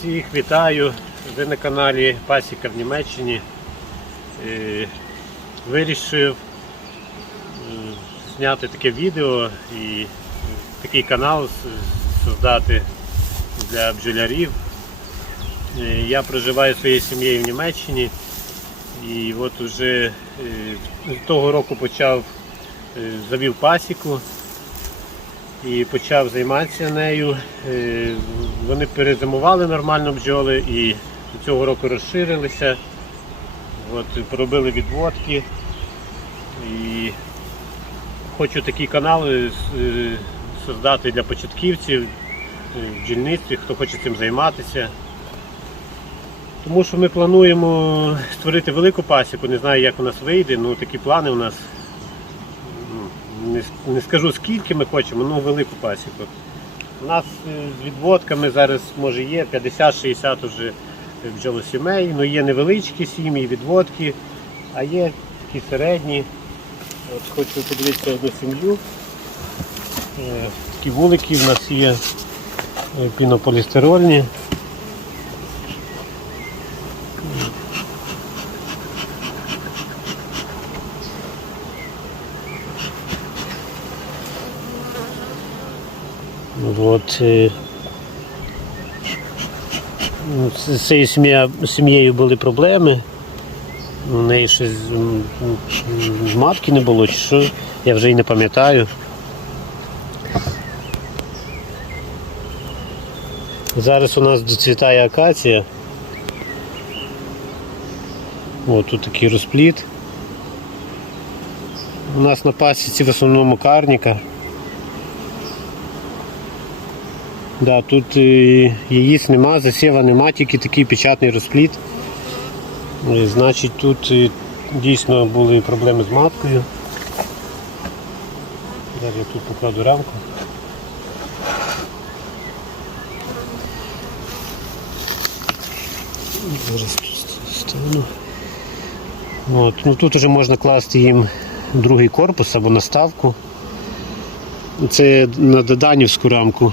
Всіх вітаю. Ви на каналі Пасіка в Німеччині. Е, Вирішив е, зняти таке відео і такий канал создати для бджолярів. Е, Я проживаю своєю сім'єю в Німеччині і от уже того року почав завів пасіку і почав займатися нею. Е, Вони перезимували нормально бджоли і цього року розширилися. От, поробили відводки. І хочу такий канал е, е, создати для початківців в бджільництві, хто хоче цим займатися. Тому що ми плануємо створити велику пасіку, не знаю, як у нас вийде, ну такі плани у нас. Не, не скажу скільки ми хочемо, ну велику пасіку. У нас е, з відводками зараз може є 50-60 вже бджолосімей, ну є невеличкі сім'ї, відводки, а є такі середні. От хочу подивитися одну сім'ю. Е, Такі вулики в нас є е, пінополістирольні. От, е, ну, з цією сім'єю були проблеми. У неї щось матки не було, чи що, я вже і не пам'ятаю. Зараз у нас доцвітає акація. О, тут такий розпліт. У нас на пасіці в основному карніка. Да, тут е, яїць нема, засіва нема, тільки такий печатний розпліт. Е, Значить, тут е, дійсно були проблеми з маткою. Зараз я тут покладу рамку. Зараз тут. От. Ну, тут вже можна класти їм другий корпус або наставку. Це на доданівську рамку.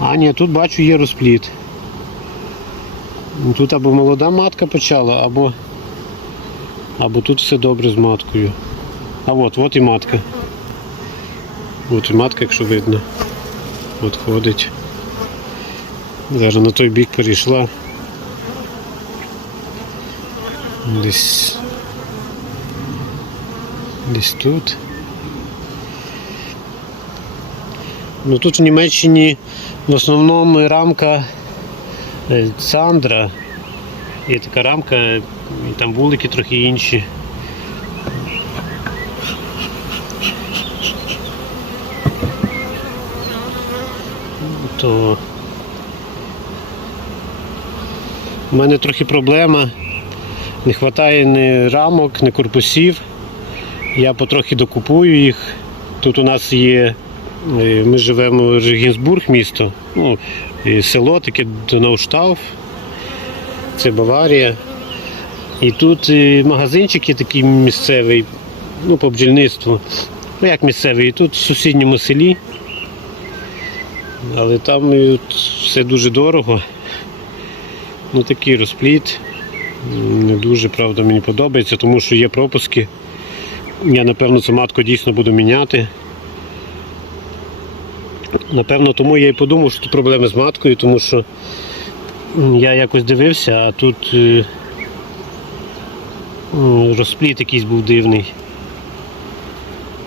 А ні, тут бачу є розпліт. Тут або молода матка почала, або, або тут все добре з маткою. А от, от і матка. От і матка, якщо видно. От ходить. Зараз на той бік перейшла. Десь. Десь тут. Ну тут в Німеччині в основному рамка е, Сандра. Є така рамка, і там вулики трохи інші. То у мене трохи проблема. Не вистачає ні рамок, ні корпусів. Я потрохи докупую їх. Тут у нас є Ми живемо в Регінсбург, місто, ну, і село таке Донауштауф, це Баварія. І тут е, магазинчик є такий місцевий, ну, по бджільництву. Ну як місцевий, і тут в сусідньому селі. Але там все дуже дорого. Ну такий розпліт. Не дуже, правда, мені подобається, тому що є пропуски. Я напевно цю матку дійсно буду міняти. Напевно, тому я і подумав, що тут проблеми з маткою, тому що я якось дивився, а тут е, розпліт якийсь був дивний.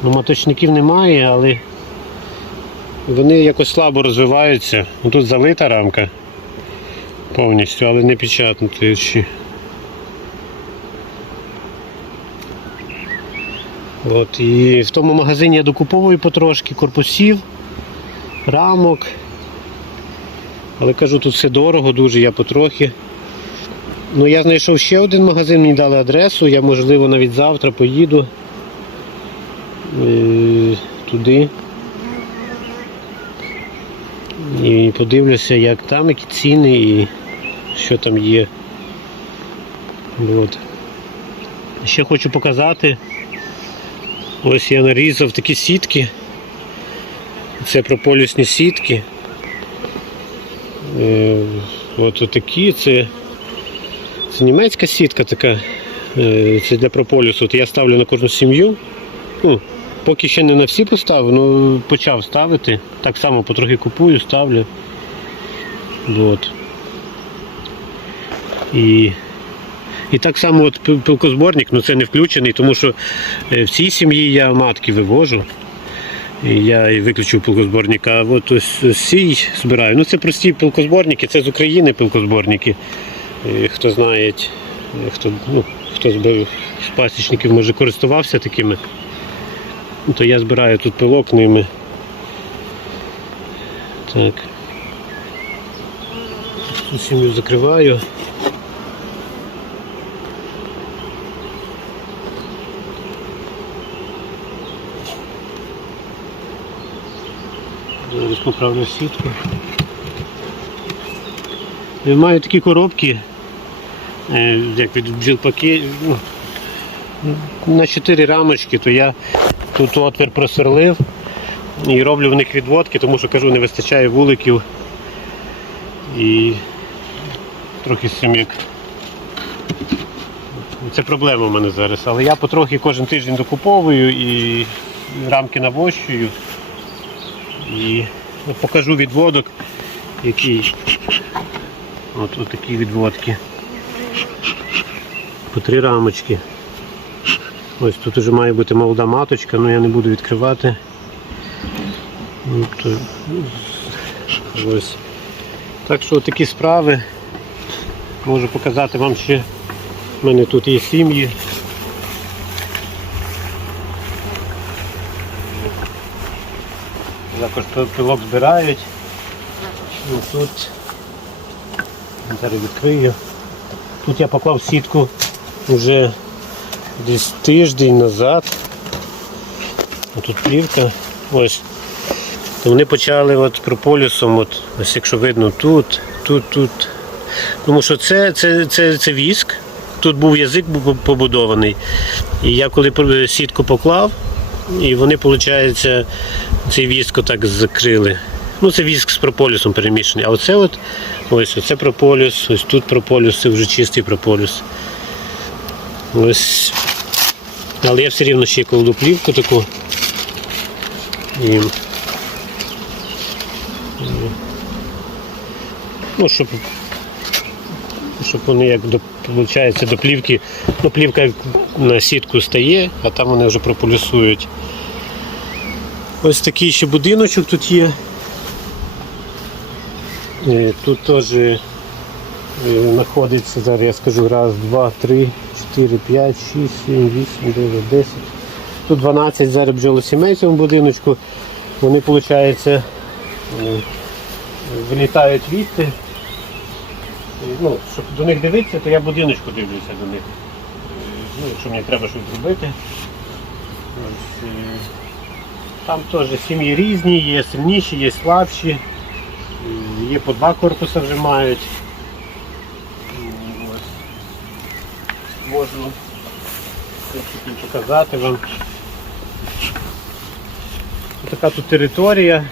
Ну, маточників немає, але вони якось слабо розвиваються. Ну, Тут залита рамка повністю, але не печатнута ще. От, і в тому магазині я докуповую потрошки корпусів рамок. Але кажу, тут все дорого, дуже, я потрохи. Ну, я знайшов ще один магазин, мені дали адресу, я можливо навіть завтра поїду е, туди. І подивлюся, як там, які ціни і що там є. От. Ще хочу показати. Ось я нарізав такі сітки. Це прополісні сітки. Е, От такі, це, це німецька сітка така. е, Це для прополісу. От я ставлю на кожну сім'ю. Ну, поки ще не на всі поставив, ну почав ставити. Так само потрохи купую, ставлю. От. І, і так само от пилкозборник, ну це не включений, тому що е, в цій сім'ї я матки вивожу. Я і виключив пилкозборник, а от ось, цій збираю. Ну це прості пилкозборники, це з України пилкозборники. Е, Хто знає, хто, ну, хто з пасічників може користувався такими, ну, то я збираю тут пилок ними. Так. Сім'ю закриваю. Зараз поправлю сітку. Маю такі коробки, е, як від бджілпаки, ну, на 4 рамочки, то я тут отвір просверлив і роблю в них відводки, тому що кажу, не вистачає вуликів і трохи сім'як. Це проблема в мене зараз. Але я потрохи кожен тиждень докуповую і рамки навощую. І покажу відводок, який от, от такі відводки. По три рамочки. Ось тут вже має бути молода маточка, але я не буду відкривати. Ну, ось. Так що такі справи. Можу показати вам ще. У мене тут є сім'ї. Також пилок збирають. Ну, тут зараз відкрию. Тут я поклав сітку вже десь тиждень назад. Тут плівка. Ось. То вони почали от прополісом, от, ось якщо видно, тут, тут, тут. Тому що це, це, це, це віск. Тут був язик побудований. І я коли сітку поклав, і вони, виходить, цей віск отак закрили. Ну, це віск з прополісом перемішаний. А оце от, ось оце прополіс, ось тут прополіс, це вже чистий прополіс. Ось. Але я все рівно ще кладу плівку таку. І, ну, щоб, щоб вони як до, виходить, до плівки, ну, плівка на сітку стає, а там вони вже прополісують. Ось такий ще будиночок тут є. Е, Тут теж е, знаходиться, зараз я скажу, раз, два, три, чотири, п'ять, шість, сім, вісім, дев'ять, десять. Тут 12 зараз бджолосімей в цьому будиночку. Вони, виходить, е, вилітають вісти. Ну, щоб до них дивитися, то я будиночку дивлюся до них. Ну, якщо мені треба щось зробити. Ось, Там теж сім'ї різні, є сильніші, є слабші. Є по два корпуси вже мають. Ось. Можу показати вам. Така тут територія.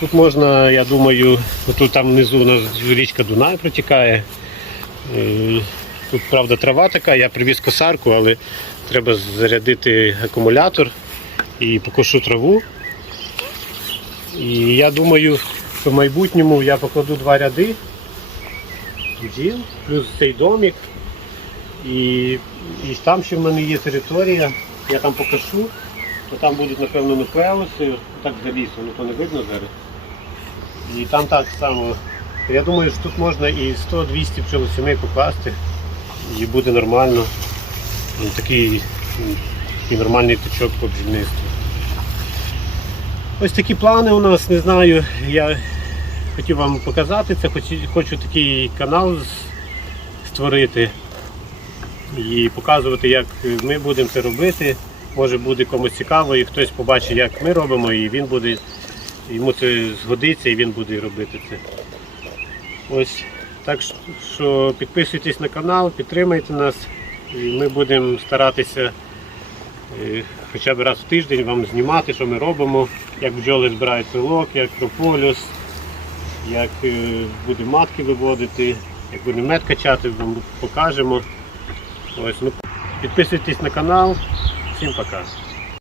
Тут можна, я думаю, тут там внизу у нас річка Дунай протікає. Е, Тут, правда, трава така, я привіз косарку, але треба зарядити акумулятор і покошу траву. І я думаю, що в майбутньому я покладу два ряди бджіл, плюс цей домик. І, і там ще в мене є територія, я там покажу, то там будуть, напевно, нуклеуси, так за лісом, ну то не видно зараз. І там так само. Я думаю, що тут можна і 100-200 пчелосімей покласти, і буде нормально. Ну, Такий, такий нормальний тичок по бджільництву. Ось такі плани у нас, не знаю. Я хотів вам показати це, хочу, хочу такий канал створити і показувати, як ми будемо це робити. Може буде комусь цікаво, і хтось побачить, як ми робимо, і він буде, йому це згодиться і він буде робити це. Ось так що підписуйтесь на канал, підтримайте нас, і ми будемо старатися хоча б раз в тиждень вам знімати, що ми робимо, як бджоли збирають пилок, як прополюс, як буде будемо матки виводити, як будемо мед качати, вам покажемо. Ось, ну, підписуйтесь на канал. Всім пока.